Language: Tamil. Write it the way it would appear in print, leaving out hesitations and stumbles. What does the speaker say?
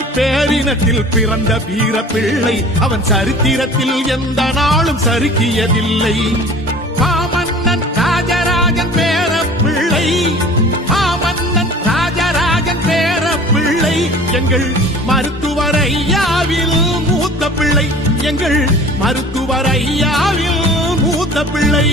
மன்னர் பேரினத்தில் பிறந்த வீர பிள்ளை, அவன் சரித்திரத்தில் எந்த நாளும் சறுக்கியதில்லை. மாமன்னன் ராஜராஜன் பேர பிள்ளை, மாமன்னன் ராஜராஜன் பேர பிள்ளை, எங்கள் மருத்துவர் ஐயாவில் மூத்த பிள்ளை, எங்கள் மருத்துவர் ஐயாவில் மூத்த பிள்ளை.